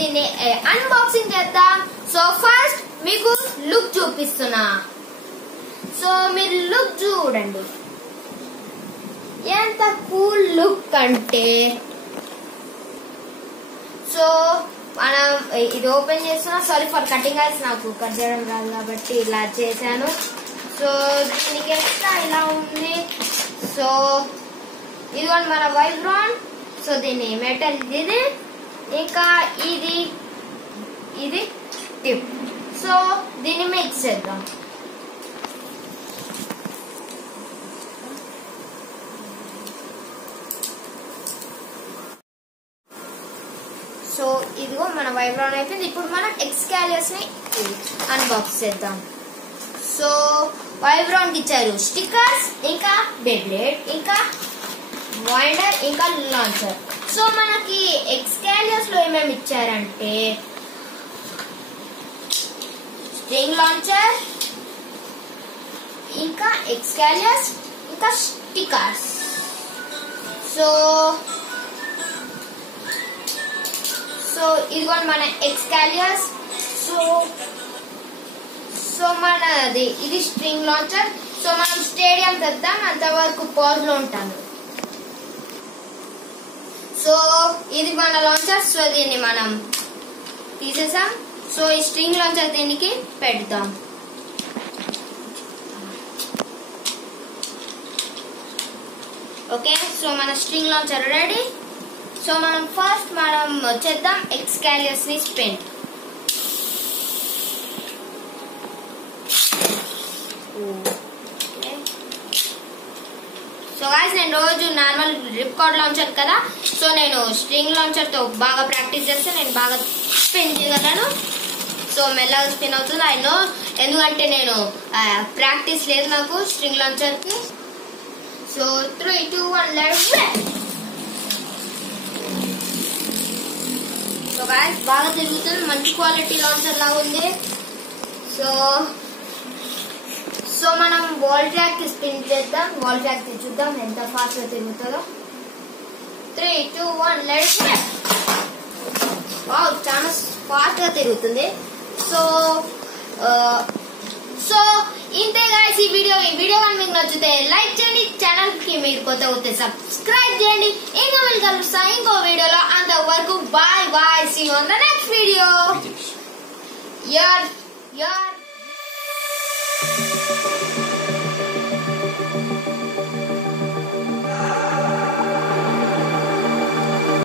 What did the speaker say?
దీన్ని అన్బాక్సింగ్ చేద్దాం. So first మీకు లుక్ చూపిస్తున్నా. సో మీరు లుక్ చూడండి, ఎంత కూల్ లుక్ అంటే. సో మనం ఇది ఓపెన్ చేస్తున్నా. సారీ ఫర్ కటింగ్ గైస్, నాకు కట్ చేయడం రాదు కాబట్టి ఇలా చేశాను. సో దీనికి ఎక్స్ట్రా ఇలా ఉంది. సో ఇదిగోండి మన వైబ్రాన్. సో దీన్ని మెటల్ ఇది, ఇంకా ఇది టిప్. సో దీన్ని మిక్స్ చేద్దాం. సో ఇదిగో మన వైబ్రాన్ అయిపోయింది. ఇప్పుడు మనం ఎక్స్కాలియర్స్ ని అన్బాక్స్ చేద్దాం. సో వైబ్రాన్ కి ఇచ్చారు స్టిక్కర్స్, ఇంకా బెబ్లేడ్, ఇంకా వైండర్, ఇంకా లాంచర్. సో మనకి ఎక్స్కాలియర్స్ లో ఏమేమి ఇచ్చారంటే స్ట్రింగ్ లాంచర్, ఇంకా ఎక్స్కాలియర్స్, ఇంకా స్టిక్కర్స్. సో ఇదిగోండి మన ఎక్స్కాలియర్స్. సో మనది ఇది స్ట్రింగ్ లాంచర్. సో మనం స్టేడియం తెద్దాం, అంతవరకు పాజ్ లో ఉంటాను. సో ఇది మన లాంచర్. సో దీన్ని మనం తీసేసాం. సో ఈ స్ట్రింగ్ లాంచర్ దీనికి పెడతాం. ఓకే, సో మన స్ట్రింగ్ లాంచర్ రెడీ. సో మనం ఫస్ట్ చేద్దాం ఎక్స్కాలియర్స్ ని స్పిన్. సో గాయ్స్, నేను రోజు నార్మల్ రిప్కార్డ్ లాంచర్ కదా, సో నేను స్ట్రింగ్ లాంచర్ తో బాగా ప్రాక్టీస్ చేస్తే నేను బాగా స్పిన్ చేయగలను. సో మెల్లగా స్పిన్ అవుతుంది. ఐ నో, ఎందుకంటే నేను ప్రాక్టీస్ లేదు నాకు స్ట్రింగ్ లాంచర్ కి. So 3, 2, 1 let's go. So guys, బాగా తిరుగుతుంది, మంచి క్వాలిటీ లాంచర్ లాగా ఉంది. సో మనం వాల్ ట్రాక్ కి స్పిన్ చేద్దాం. వాల్ ట్రాక్ కి చూద్దాం ఎంత ఫాస్ట్ గా తిరుగుతుందో. 3, 2, 1 లెట్స్ గో. వావ్, చాలా ఫాస్ట్ గా తిరుగుతుంది. సో ఇంతే గాయ్స్, ఈ వీడియో కానీ మీకు నచ్చితే లైక్ చేయండి. ఛానల్ కి మీరు కొత్త వస్తే సబ్స్క్రైబ్ చేయండి. ఇంకా మళ్ళీ కలుస్తా ఇంకో వీడియోలో. అంతవరకు bye bye. See you on the next video.